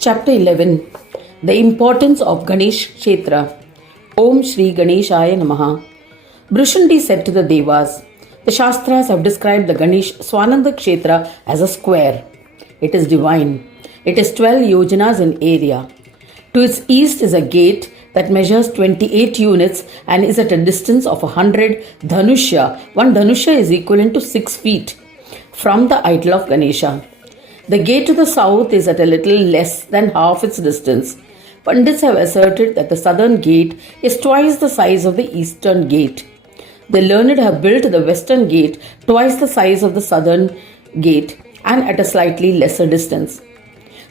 Chapter 11. The Importance of Ganesh Kshetra. Om Shri Ganeshaya Namaha. Bhrushandi said to the Devas, the Shastras have described the Ganesh Swananda Kshetra as a square. It is divine. It is 12 yojanas in area. To its east is a gate that measures 28 units and is at a distance of 100 dhanusha. One dhanusha is equivalent to 6 feet from the idol of Ganesha. The gate to the south is at a little less than half its distance. Pandits have asserted that the southern gate is twice the size of the eastern gate. The learned have built the western gate twice the size of the southern gate and at a slightly lesser distance.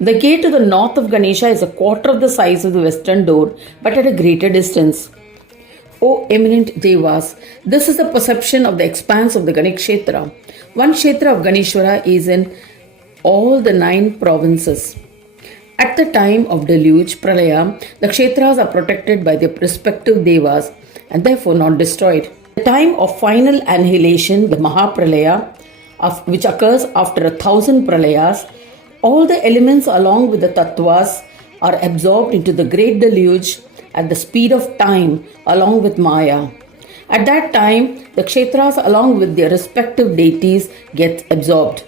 The gate to the north of Ganesha is a quarter of the size of the western door but at a greater distance. O eminent Devas, this is the perception of the expanse of the Ganesh Kshetra. One Kshetra of Ganeshwara is in all the 9 provinces. At the time of deluge, Pralaya, the Kshetras are protected by their respective Devas and therefore not destroyed. The time of final annihilation, the Mahapralaya, which occurs after 1,000 Pralayas, all the elements along with the Tattvas are absorbed into the great deluge at the speed of time along with Maya. At that time, the Kshetras along with their respective deities get absorbed.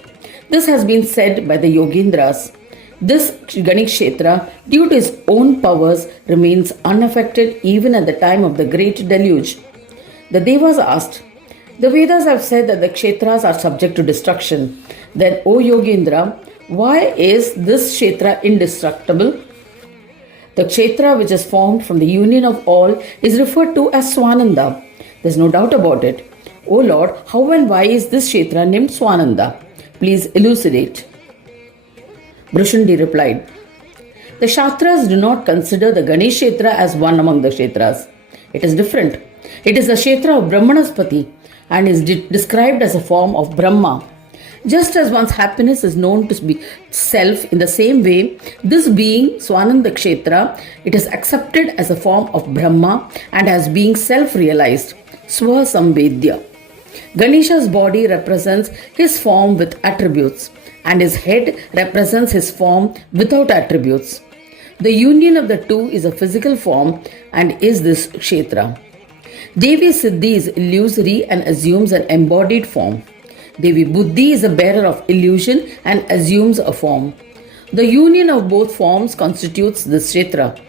This has been said by the Yogendras. This Ganesh Kshetra, due to its own powers, remains unaffected even at the time of the great deluge. The Devas asked, the Vedas have said that the Kshetras are subject to destruction. Then, O Yogendra, why is this Kshetra indestructible? The Kshetra which is formed from the union of all is referred to as Swananda. There is no doubt about it. O Lord, how and why is this Kshetra named Swananda? Please elucidate. Bhrushandi replied, the Shastras do not consider the Ganesh Kshetra as one among the Kshetras. It is different. It is the Kshetra of Brahmanaspati and is described as a form of Brahma. Just as one's happiness is known to be self, in the same way, this being Swananda Kshetra, it is accepted as a form of Brahma and as being self-realized, Swasamvedya. Ganesha's body represents his form with attributes and his head represents his form without attributes. The union of the two is a physical form and is this Kshetra. Devi Siddhi is illusory and assumes an embodied form. Devi Buddhi is a bearer of illusion and assumes a form. The union of both forms constitutes this Kshetra.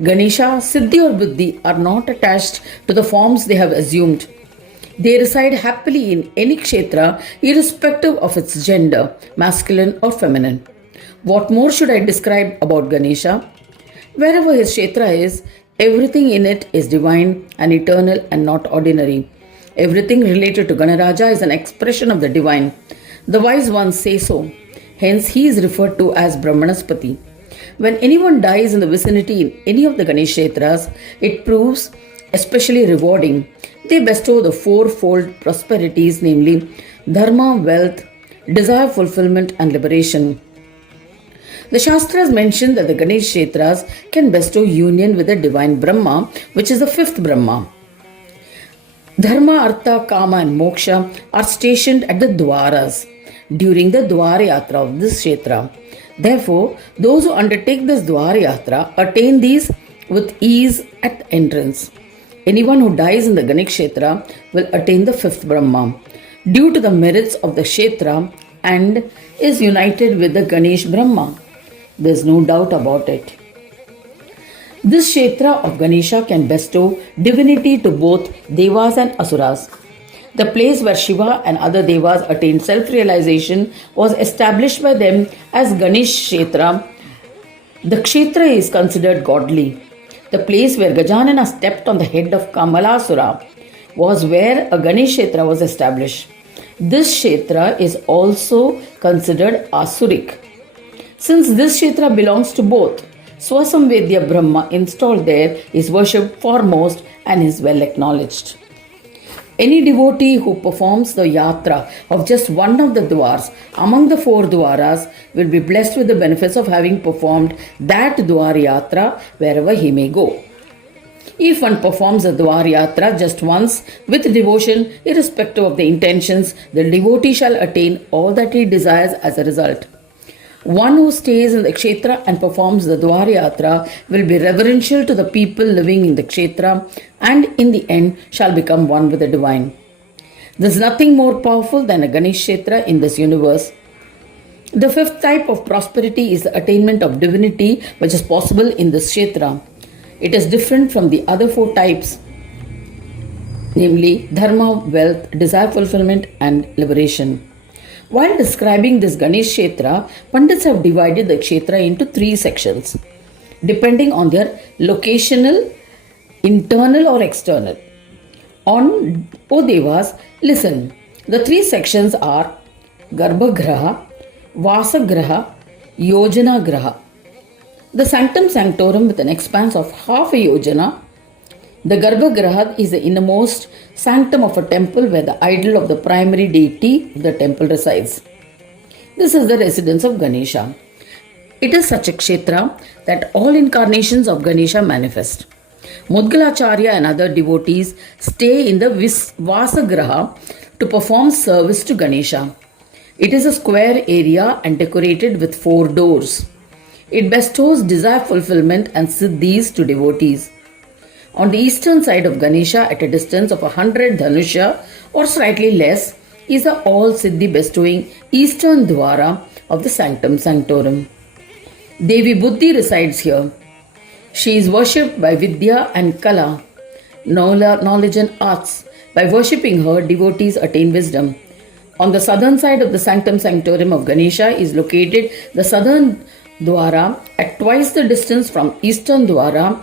Ganesha, Siddhi or Buddhi are not attached to the forms they have assumed. They reside happily in any Kshetra irrespective of its gender, masculine or feminine. What more should I describe about Ganesha? Wherever his Kshetra is, everything in it is divine and eternal and not ordinary. Everything related to Ganaraja is an expression of the divine. The wise ones say so. Hence, he is referred to as Brahmanaspati. When anyone dies in the vicinity in any of the Ganesh Kshetras, it proves especially rewarding. They bestow the 4-fold prosperities, namely Dharma, wealth, desire fulfillment and liberation. The Shastras mention that the Ganesh Kshetras can bestow union with the divine Brahma, which is the 5th Brahma. Dharma, Artha, Kama and Moksha are stationed at the Dwaras during the Dwara Yatra of this Kshetra. Therefore, those who undertake this Dwara Yatra attain these with ease at entrance. Anyone who dies in the Ganesh Kshetra will attain the 5th Brahma due to the merits of the Kshetra and is united with the Ganesh Brahma. There is no doubt about it. This Kshetra of Ganesha can bestow divinity to both Devas and Asuras. The place where Shiva and other Devas attained self-realization was established by them as Ganesh Kshetra. The Kshetra is considered godly. The place where Gajanana stepped on the head of Kamalasura was where a Ganesh Kshetra was established. This Kshetra is also considered Asuric. Since this Kshetra belongs to both, Swasamvedya Brahma installed there is worshipped foremost and is well acknowledged. Any devotee who performs the yatra of just one of the dwars among the 4 dwaras will be blessed with the benefits of having performed that dwar yatra wherever he may go. If one performs a dwar yatra just once with devotion, irrespective of the intentions, the devotee shall attain all that he desires as a result. One who stays in the Kshetra and performs the Dwar Yatra will be reverential to the people living in the Kshetra and in the end shall become one with the divine. There is nothing more powerful than a Ganesh Kshetra in this universe. The fifth type of prosperity is the attainment of divinity which is possible in this Kshetra. It is different from the other four types, namely Dharma, wealth, desire fulfillment and liberation. While describing this Ganesh Kshetra, Pandits have divided the Kshetra into three sections, depending on their locational, internal or external. On O Devas, listen. The three sections are Garbhagraha, Vasagraha, Yojana Graha. The sanctum sanctorum with an expanse of half a yojana. The Garbhagraha is the innermost sanctum of a temple where the idol of the primary deity of the temple resides. This is the residence of Ganesha. It is such a kshetra that all incarnations of Ganesha manifest. Mudgalacharya and other devotees stay in the Vasagraha to perform service to Ganesha. It is a square area and decorated with 4 doors. It bestows desire fulfillment and siddhis to devotees. On the eastern side of Ganesha, at a distance of 100 dhanusha or slightly less, is the all siddhi bestowing eastern dwara of the sanctum sanctorum. Devi Buddhi resides here. She is worshipped by Vidya and Kala, knowledge and arts. By worshipping her, devotees attain wisdom. On the southern side of the sanctum sanctorum of Ganesha is located the southern dwara at twice the distance from eastern dwara.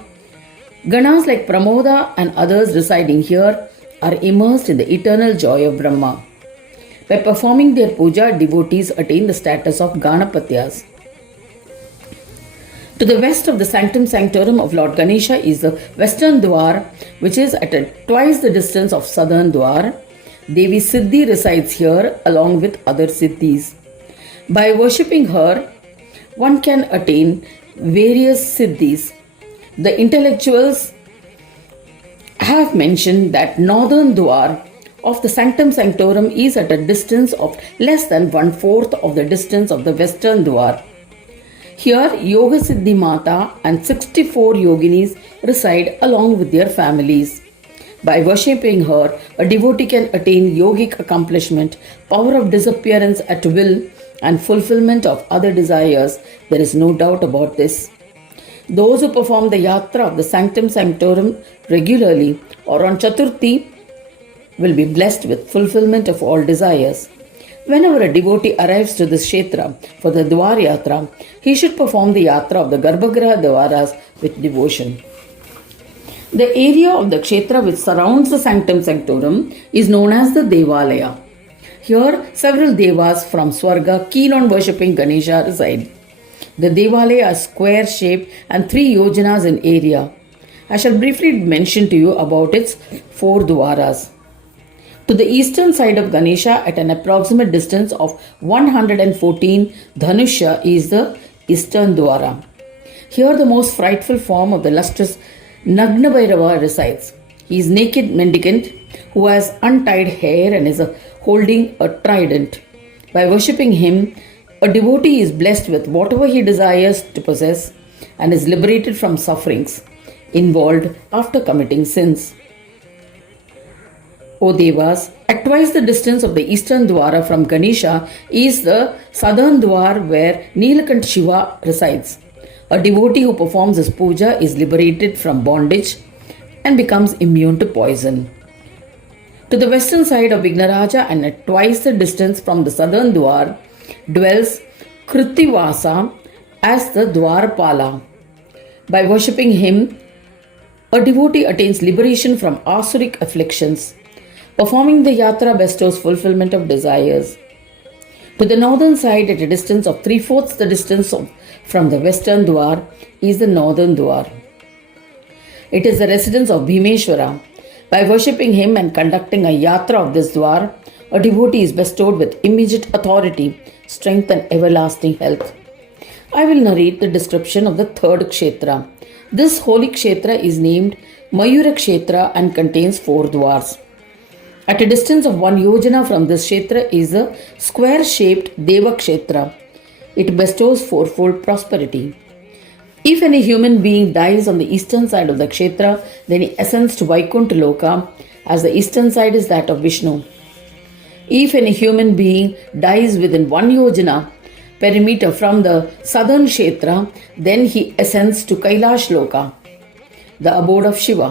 Ganas like Pramoda and others residing here are immersed in the eternal joy of Brahma. By performing their puja, devotees attain the status of Ganapatyas. To the west of the sanctum sanctorum of Lord Ganesha is the western dwar, which is at twice the distance of southern dwar. Devi Siddhi resides here along with other siddhis. By worshipping her, one can attain various siddhis. The intellectuals have mentioned that northern dwar of the sanctum sanctorum is at a distance of less than 1/4 of the distance of the western dwar. Here, Yoga Siddhi Mata and 64 yoginis reside along with their families. By worshipping her, a devotee can attain yogic accomplishment, power of disappearance at will, and fulfillment of other desires. There is no doubt about this. Those who perform the yatra of the sanctum sanctorum regularly or on Chaturthi will be blessed with fulfillment of all desires. Whenever a devotee arrives to this kshetra for the Dwar Yatra, he should perform the yatra of the Garbhagraha Dwaras with devotion. The area of the kshetra which surrounds the sanctum sanctorum is known as the Devalaya. Here, several devas from Swarga keen on worshipping Ganesha reside. The Devalaya is square shaped and 3 yojanas in area. I shall briefly mention to you about its 4 dwaras. To the eastern side of Ganesha, at an approximate distance of 114 dhanusha, is the eastern dwara. Here, the most frightful form of the lustrous Nagna Bhairava resides. He is naked mendicant who has untied hair and is holding a trident. By worshipping him, a devotee is blessed with whatever he desires to possess and is liberated from sufferings involved after committing sins. O Devas, at twice the distance of the eastern dwara from Ganesha is the southern dwar where Nilakanta Shiva resides. A devotee who performs his puja is liberated from bondage and becomes immune to poison. To the western side of Vignaraja and at twice the distance from the southern dwar dwells Kritivasa as the Dwarpala. By worshipping him, a devotee attains liberation from asuric afflictions. Performing the yatra bestows fulfillment of desires. To the northern side, at a distance of 3/4 the distance from the western dwar, is the northern dwar. It is the residence of Bhimeshwara. By worshipping him and conducting a yatra of this dwar, a devotee is bestowed with immediate authority, strength and everlasting health. I will narrate the description of the third kshetra. This holy kshetra is named Mayura Kshetra and contains 4 dwars. At a distance of 1 yojana from this kshetra is a square-shaped Deva Kshetra. it bestows fourfold prosperity. If any human being dies on the eastern side of the Kshetra, then he ascends to Vaikuntha Loka, as the eastern side is that of Vishnu. If any human being dies within 1 yojana perimeter from the southern Kshetra, then he ascends to Kailash Loka, the abode of Shiva.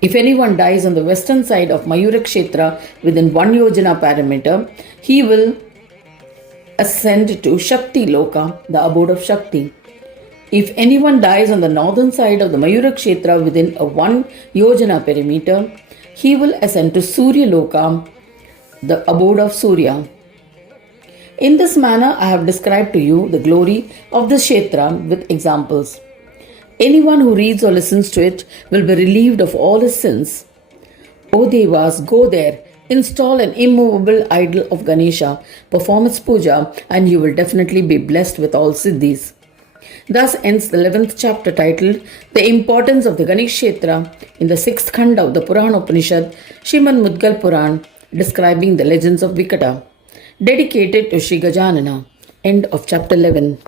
If anyone dies on the western side of Mayura Kshetra within 1 yojana perimeter, he will ascend to Shakti Loka, the abode of Shakti. If anyone dies on the northern side of the Mayura Kshetra within a 1 yojana perimeter, he will ascend to Surya Loka, the abode of Surya. In this manner, I have described to you the glory of the Kshetra with examples. Anyone who reads or listens to it will be relieved of all his sins. O Devas, go there, install an immovable idol of Ganesha, perform its puja, and you will definitely be blessed with all siddhis. Thus ends the 11th chapter titled The Importance of the Ganesh Kshetra in the 6th Khanda of the Puran Upanishad, Srimad Mudgal Puran, describing the legends of Vikata, dedicated to Sri Gajanana. End of chapter 11.